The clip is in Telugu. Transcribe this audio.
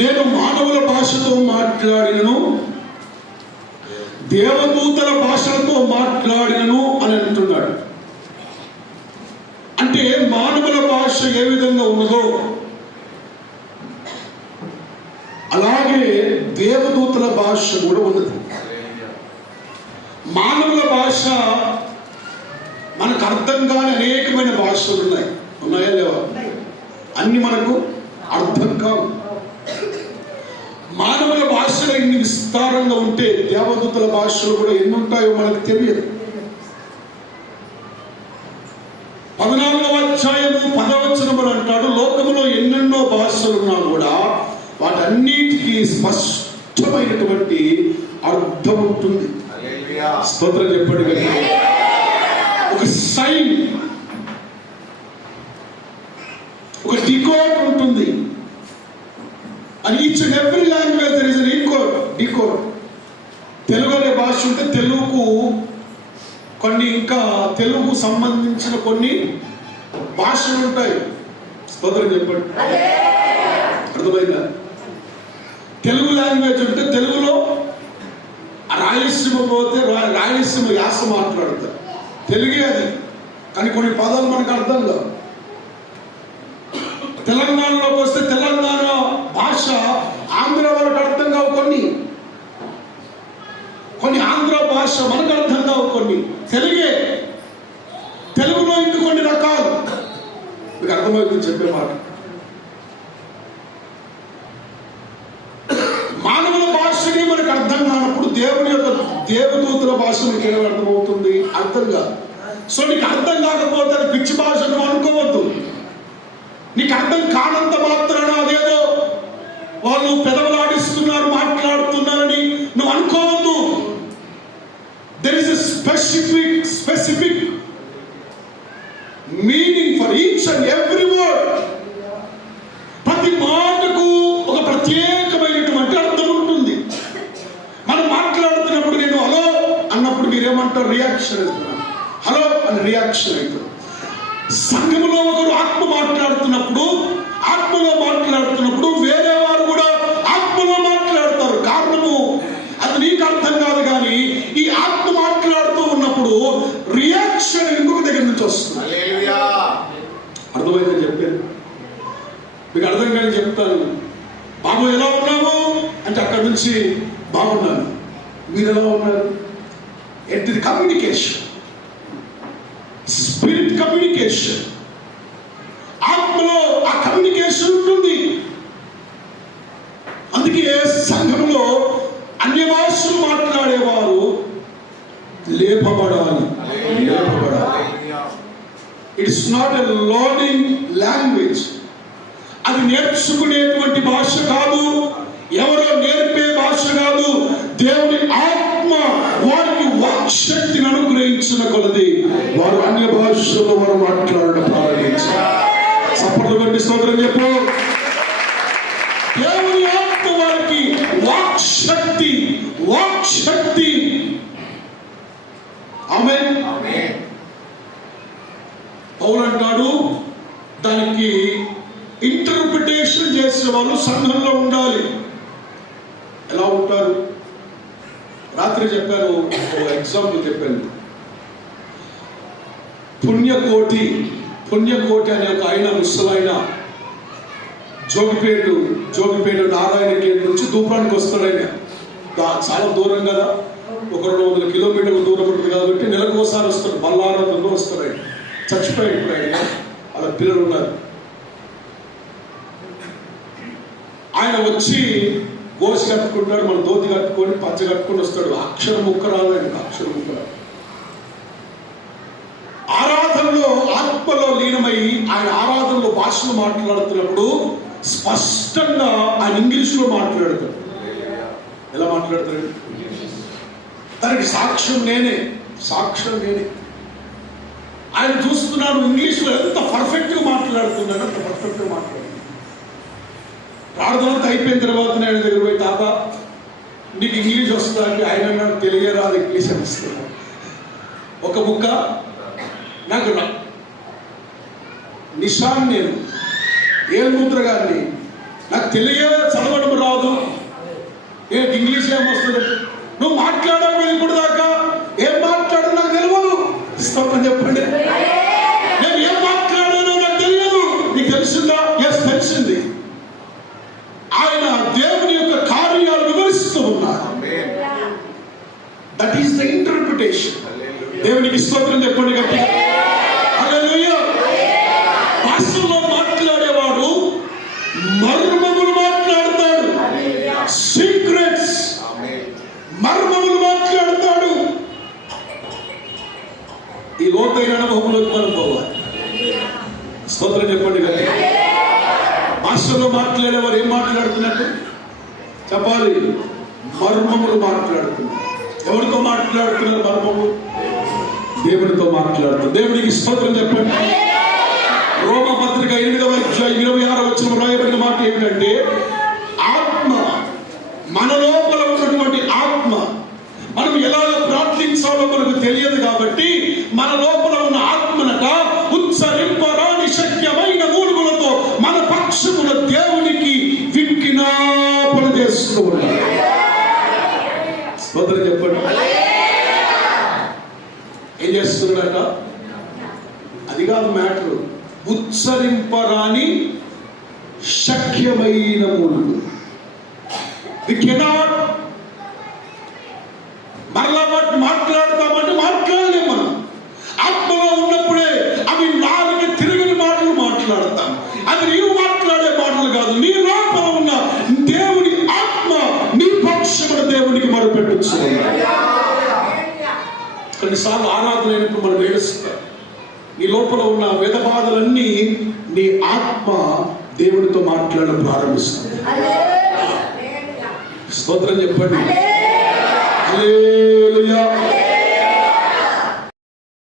నేను మానవుల భాషతో మాట్లాడినను, దేవదూతల భాషలతో మాట్లాడినను అని అంటున్నాడు. అంటే మానవుల భాష ఏ విధంగా ఉన్నదో అలాగే దేవదూతల భాష కూడా ఉన్నది. మానవుల భాష మనకు అర్థం కాని అనేకమైన భాషలు ఉన్నాయి. ఉన్నాయా లేవా? అన్ని మనకు అర్థం కావు. మానవుల భాషలో ఇన్ని విస్తారంగా ఉంటే దేవదూతల భాషలు కూడా ఎన్ని ఉంటాయో మనకు తెలియదు. 14వ అధ్యాయము 10వ వచనములు అంటాడు, లోకములో ఎన్నెన్నో భాషలు ఉన్నా కూడా వాటన్నిటికీ స్పష్టమైనటువంటి అర్థం ఉంటుంది. స్తోత్రం చెప్పండి కదా. ఒక సైన్, ఒక డికోడ్ ఉంటుంది. And each and every language there is an decode. Telugu అనే భాష ఉంటే తెలుగుకు కొన్ని, ఇంకా తెలుగు సంబంధించిన కొన్ని భాషలు ఉంటాయి. స్తోత్రం చెప్పండి. అర్థమైందా? తెలుగు లాంగ్వేజ్ ఉంటే తెలుగులో రాయలసీమ పోతే రాయలసీమ యాస మాట్లాడతారు. తెలుగే అది, కానీ కొన్ని పదాలు మనకు అర్థం కావు. తెలంగాణలోకి వస్తే తెలంగాణ భాష ఆంధ్ర వాళ్ళకి అర్థం కావు. కొన్ని ఆంధ్ర భాష మనకు అర్థం కావు. కొన్ని తెలుగే. తెలుగులో ఇంక కొన్ని రకాలు. మీకు అర్థమవుతుంది చెప్పే మాట. మానవుల భాషని మనకు అర్థం కానప్పుడు దేవుని యొక్క దేవదూతల భాష మీకు ఎలా అర్థమవుతుంది? అర్థం కాదు. సో నీకు అర్థం కాకపోతే అది పిచ్చి భాష నువ్వు అనుకోవద్దు. నీకు అర్థం కానంత మాత్రాన అదేదో వాళ్ళు పెదవులాడిస్తున్నారు, మాట్లాడుతున్నారని నువ్వు అనుకోవద్దు. There is a specific meaning for each and every word. ప్రతి మాటకు ఒక ప్రత్యేకమైనటువంటి అర్థం ఉంటుంది. మనం మాట్లాడుతున్నప్పుడు నేను హలో అన్నప్పుడు మీరేమంటారు? రియాక్షన్ అవుతున్నారు. హలో అని రియాక్షన్ అవుతారు. సంఘములో ఒకరు ఆత్మలో మాట్లాడుతున్నప్పుడు వేరే వారు కూడా ఆత్మలో మాట్లాడతారు. కారణము అది నీకు అర్థం కాదు, కానీ ఈ ఆత్మ మాట్లాడుతూ ఉన్నప్పుడు రియాక్షన్ ఇంకొక దగ్గర నుంచి వస్తుంది. అర్థమైందని చెప్పాను. మీకు అర్థం కానీ చెప్తాను. బాబు ఎలా ఉన్నావు అంటే అక్కడి నుంచి బాగున్నాను. మీరు ఎలా ఉన్నారు? ఏంటిది? Communication, spirit communication. ఆత్మలో ఆ కమ్యూనికేషన్ ఉంటుంది. అందుకే సంఘంలో అన్య భాషలు మాట్లాడేవారు లేపబడాలి. It's not a learning language. అది నేర్చుకునేటువంటి భాష కాదు, ఎవరో నేర్పే భాష కాదు. దేవుని ఆత్మ వారికి వాక్శక్తిని అనుగ్రహించిన కొలది వారు అన్య భాషలో వారు మాట్లాడడం ప్రారంభించారు. సపోర్ట్ కొట్టి స్తోత్రం చెప్పు. దేవుని ఆత్మ వారికి వాక్శక్తి. ఆమేన్. పౌలు అంటాడు, దానికి ఇంటర్ప్రిటేషన్ చేసే వాళ్ళు సంఘంలో ఉండాలి. ఎలా ఉంటారు? రాత్రి చెప్పాను, ఒక ఎగ్జాంపుల్ చెప్పాను. పుణ్యకోటి అనే ఒక ఆయన, ముసలైన జోగిపేట నారాయణ గేట్ నుంచి దూరానికి వస్తాడు. ఆయన చాలా దూరం కదా, ఒక 200 కిలోమీటర్ల దూరం ఉంటుంది కాబట్టి నెలకు ఒకసారి వస్తాడు. బల్లారంలో వస్తాడు. ఆయన చచ్చిపోయాడు. ఇప్పుడు ఆయన వాళ్ళ పిల్లలు ఉన్నారు. ఆయన వచ్చి గోసి కట్టుకుంటాడు, మన ధోతి కట్టుకొని పంచ కట్టుకొని వస్తాడు. అక్షరం ముక్క రాదు ఆయనకు, అక్షరం ముక్క రాదు. ఆరాధనలో ఆత్మలో లీనమై ఆయన ఆరాధనలో భాషలు మాట్లాడుతున్నప్పుడు స్పష్టంగా ఆయన ఇంగ్లీష్లో మాట్లాడతాడు. ఎలా మాట్లాడతాడు? దానికి సాక్ష్యం నేనే. ఆయన చూస్తున్నాడు ఇంగ్లీష్లో ఎంత పర్ఫెక్ట్గా మాట్లాడుతున్నాడు, అంత పర్ఫెక్ట్గా మాట్లాడుతున్నాడు. ప్రార్థన అయిపోయిన తర్వాత ఆయన దగ్గర పోయి, తాత నీకు ఇంగ్లీష్ వస్తుందా అంటే ఆయన అన్నాడు, తెలుగే రాదు, ఇంగ్లీష్ అని వస్తుంది. ఒక బుక్క నాకు నిషాన్, నేను ఏల్ముద్ర గారిని, నాకు తెలుగే చదవడం విషయం వస్తుంది. నువ్వు మాట్లాడావు ఇప్పుడు దాకా, ఏం మాట్లాడు నాకు తెలియదు. స్తోత్రం చెప్పండి. నేను ఏం మాట్లాడానో నాకు తెలియదు. నీకు తెలిసిందా? ఎస్, తెలిసింది. ఆయన దేవుని యొక్క కార్యాలు వివరిస్తూ ఉన్నారు. That is the interpretation. దేవునికి స్తోత్రం చెప్పండి గట్టిగా. హల్లెలూయా. భాషలో మాట్లాడేవాడు మర్మములు మాట్లాడతాడు. సీక్రెట్స్, మర్మములు మాట్లాడతాడు. ఈ లోతైన అనుభవంలోకి మనం పోవాలి. స్తోత్రం చెప్పండి గట్టిగా. భాషలో మాట్లాడేవారు ఏం మాట్లాడుతున్నట్టు చెప్పాలి? మర్మములు మాట్లాడుతున్నారు. ఎవరితో మాట్లాడుతున్నారు? మర్మములు దేవునితో మాట్లాడుతున్నారు. దేవునికి స్తోత్రం చెప్పండి. రోమా పత్రిక 8వ అధ్యాయం 26వ వచనం రాయబడిన మాట ఏమిటంటే, ఆత్మ, మన లోపల ఉన్నటువంటి ఆత్మ, మనం ఎలాగ ప్రార్థించాలో మనకు తెలియదు కాబట్టి మన లోపల ఉన్న ఆత్మనక ఉచ్చరింపరాని శక్యమైన మూలుగులతో మన పక్షముల దేవునికి విజ్ఞాపన చేస్తూ ఉన్నాడు. స్తోత్రం చెప్పండి. ఏం చేస్తున్నాడట? అది కాదు మ్యాటర్. ఉచ్చరింపరాని శక్యమైన మూలుగు. వి కెనాట్ మరలా మాట్లాడతామంటే మాట్లాడలేము. మనం ఆత్మలో ఉన్నప్పుడే అవి నాలుగు తిరిగిన మాటలు మాట్లాడతాం. అది నీవు మాట్లాడే మాటలు కాదు. నీ లోపల ఉన్న దేవుని ఆత్మ నీ పక్షమున దేవునికి మొరపెట్టొచ్చు. కొన్నిసార్లు ఆరాధన అయినప్పుడు మనం ఏడుస్తాం. నీ లోపల ఉన్న వేద బాధలన్నీ నీ ఆత్మ దేవునితో మాట్లాడడం ప్రారంభిస్తుంది. స్తోత్రం చెప్పండి. హల్లెలూయా.